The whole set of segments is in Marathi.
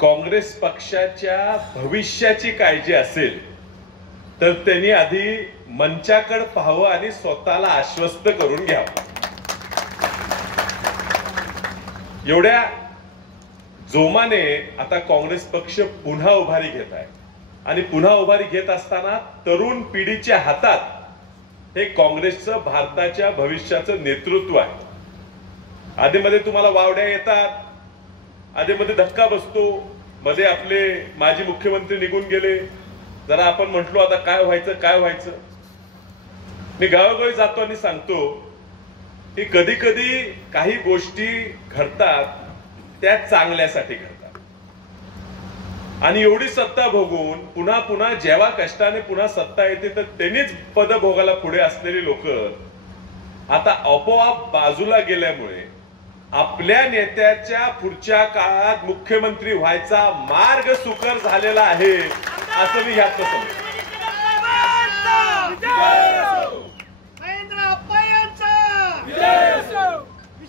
काँग्रेस पक्षाच्या भविष्याची काळजी असेल तर त्यांनी आधी मंचाकडे पाहावं आणि स्वतःला आश्वस्त करून घ्यावं. एवढ्या जोमाने आता काँग्रेस पक्ष पुन्हा उभारी घेत आहे आणि पुन्हा उभारी घेत असताना तरुण पिढीच्या हातात हे काँग्रेसचं भारताच्या भविष्याचं नेतृत्व आहे. आधीमध्ये तुम्हाला वावड्या येतात, आधीमध्ये धक्का बसतो, मध्ये आपले माजी मुख्यमंत्री निघून गेले, जरा आपण म्हटलो आता काय व्हायचं काय व्हायचं. मी गावोगावी जातो आणि सांगतो की कधी कधी काही गोष्टी घडतात त्या चांगल्यासाठी घडतात आणि एवढी सत्ता भोगून पुन्हा पुन्हा जेव्हा कष्टाने पुन्हा सत्ता येते तर त्यांनीच पद भोगायला पुढे असलेली लोक आता आपोआप बाजूला गेल्यामुळे आपल्या नेत्याच्या पुढच्या काळात मुख्यमंत्री व्हायचा मार्ग सुकर झालेला आहे असं मी ह्यात समजतो.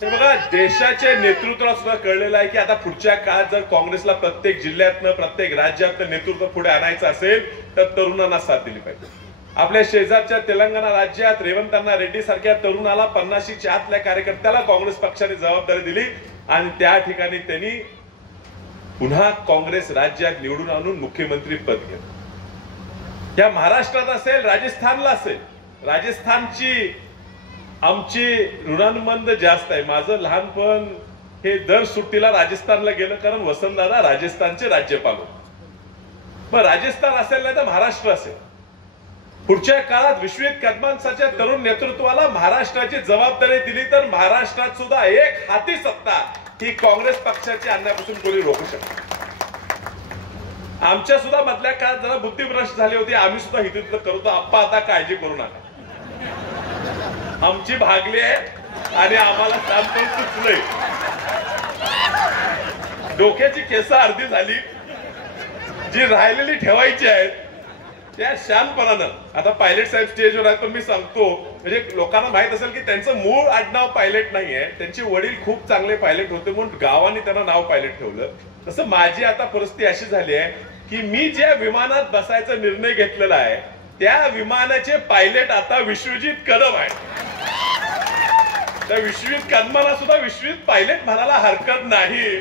बघा, देशाच्या नेतृत्वाला सुद्धा कळलेलं आहे की आता पुढच्या काळात जर काँग्रेसला प्रत्येक जिल्ह्यातनं प्रत्येक राज्यातनं नेतृत्व पुढे आणायचं असेल तर तरुणांना साथ दिली पाहिजे. आपल्या शेजारच्या तेलंगणा राज्यात रेवंतअण्णा रेड्डी सारख्या तरुणाला 50च्या आतल्या कार्यकर्त्याला काँग्रेस पक्षाने जबाबदारी दिली आणि त्या ठिकाणी त्यांनी पुन्हा काँग्रेस राज्यात निवडून आणून मुख्यमंत्री पद घेतलं. या महाराष्ट्रात असेल, राजस्थानला असेल, राजस्थानची आमची ऋणानुबंध जास्त आहे. माझं लहानपण हे दर सुट्टीला राजस्थानला गेलं कारण वसंतदादा राजस्थानचे राज्यपाल होते. मग राजस्थान असेल नाही तर महाराष्ट्र असेल. पुढच्या काळात विश्वित कदमांच्या तरुण नेतृत्वाला महाराष्ट्राची जबाबदारी दिली तर महाराष्ट्रात सुद्धा एक हाती सत्ता ही काँग्रेस पक्षाची आणण्यापासून कोणी रोखू शकतो. आमच्या सुद्धा मधल्या काळात जरा बुद्धिभ्रष्ट झाली होती, आम्ही सुद्धा हितून करतो. आप्पा आता काळजी करू नका, आमची भागली आहे आणि आम्हाला शांतपण सुचलंय. डोक्याची केस अर्धी झाली, जी राहिलेली ठेवायची आहेत त्या शांतपणानं. आता पायलट साहेब स्टेजवर आहेत पण मी सांगतो म्हणजे लोकांना माहित असेल की त्यांचं मूळ आडनाव पायलट नाहीये, त्यांचे वडील खूप चांगले पायलट होते म्हणून गावाने त्यांना नाव पायलट ठेवलं. तसं माझी आता परिस्थिती अशी झाली आहे की मी ज्या विमानात बसायचा निर्णय घेतलेला आहे त्या विमानाचे पायलट आता विश्वजित कदम आहे. त्या विश्वजित कदमाला सुद्धा विश्वजित पायलट म्हणायला हरकत नाही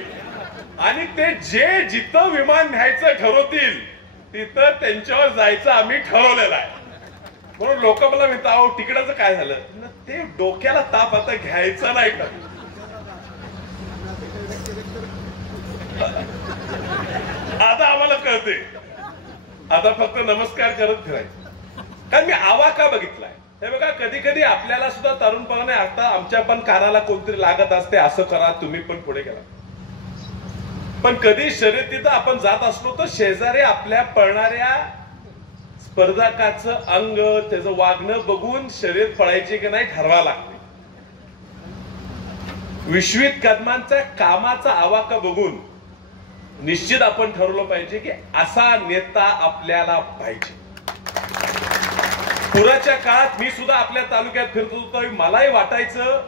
आणि ते जे जिथं विमान न्यायचं ठरवतील तिथं त्यांच्यावर जायचं आम्ही ठरवलेलं आहे. म्हणून लोक मला म्हणतात तिकडाचं काय झालं, ते डोक्याला ताप आता घ्यायचा नाही का. आता आम्हाला कळते, आता फक्त नमस्कार करत फिरायचं. कारण मी आवाका बघितलाय. हे बघा, कधी कधी आपल्याला सुद्धा तरुणपणाने आता आमच्या पण कानाला कोणतरी लागत असते, असं करा तुम्ही पण पुढे गेला. पण कधी शर्यतीत आपण जात असलो तर शेजारी आपल्या पळणाऱ्या स्पर्धकाचं अंग त्याचं वागणं बघून शर्यत पळायची की नाही ठरवा लागते. विश्वित कदमांच्या कामाचा आवाका बघून निश्चित आपण ठरवलं पाहिजे की असा नेता आपल्याला पाहिजे. पुराच्या काळात मी सुद्धा आपल्या तालुक्यात फिरत होतो, मलाही वाटायचं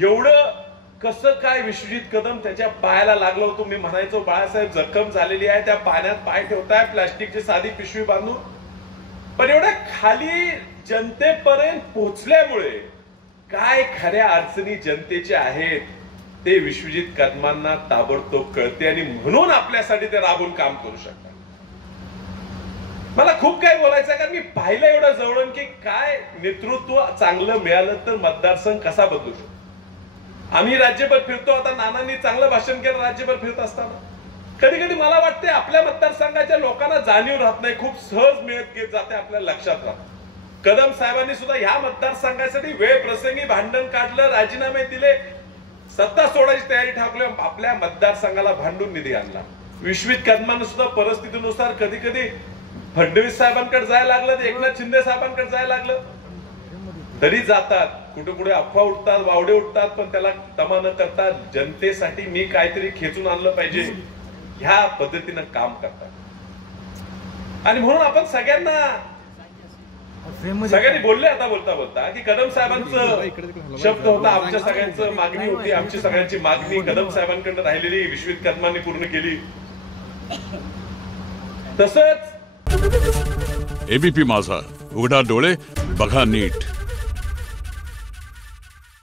एवढं कसं काय विश्वजित कदम त्याच्या पायाला लागलं होतं. मी म्हणायचो बाळासाहेब जखम झालेली आहे, त्या पाण्यात पाय ठेवताय प्लास्टिकची साधी पिशवी बांधून. पण एवढ्या खाली जनतेपर्यंत पोहोचल्यामुळे काय खऱ्या अडचणी जनतेच्या आहेत ते विश्वजित कदमांना ताबडतोब कळते आणि म्हणून आपल्यासाठी ते राबून काम करू शकतात. मला खूप काय बोलायचं आहे कारण मी पाहिलं एवढं जवळून की काय नेतृत्व चांगलं मिळालं तर मतदारसंघ कसा बदलू शकतो. आम्ही राज्यभर फिरतो, आता नानांनी चांगलं भाषण केलं राज्यभर फिरत असताना. कधी कधी मला वाटते आपल्या मतदारसंघाच्या लोकांना जाणीव राहत नाही, खूप सहज मिळत घेत जाते, आपल्या लक्षात राहत. कदम साहेबांनी सुद्धा ह्या मतदारसंघासाठी वेळ प्रसंगी भांडण काढलं, राजीनामे दिले, सत्ता सोडायची तयारी ठाकली, आपल्या मतदारसंघाला भांडून निधी आणला. विश्वित कदमांना सुद्धा परिस्थितीनुसार कधी कधी फडणवीस साहेबांकडे जायला लागलं, एकनाथ शिंदे साहेबांकडे जायला लागलं, तरी जातात. कुठे कुठे अफवा उठतात, वावडे उठतात, पण त्याला तमा न करता जनतेसाठी मी काहीतरी खेचून आणलं पाहिजे ह्या पद्धतीनं काम करतात. आणि म्हणून आपण सगळ्यांनी बोलले आता बोलता बोलता की कदम साहेबांचं शब्द होता, आमच्या सगळ्यांचं मागणी होती, आमची सगळ्यांची मागणी कदम साहेबांकडे राहिलेली विश्वित कदमांनी पूर्ण केली. तसंच एबीपी माझा, उघडा डोळे बघा नीट.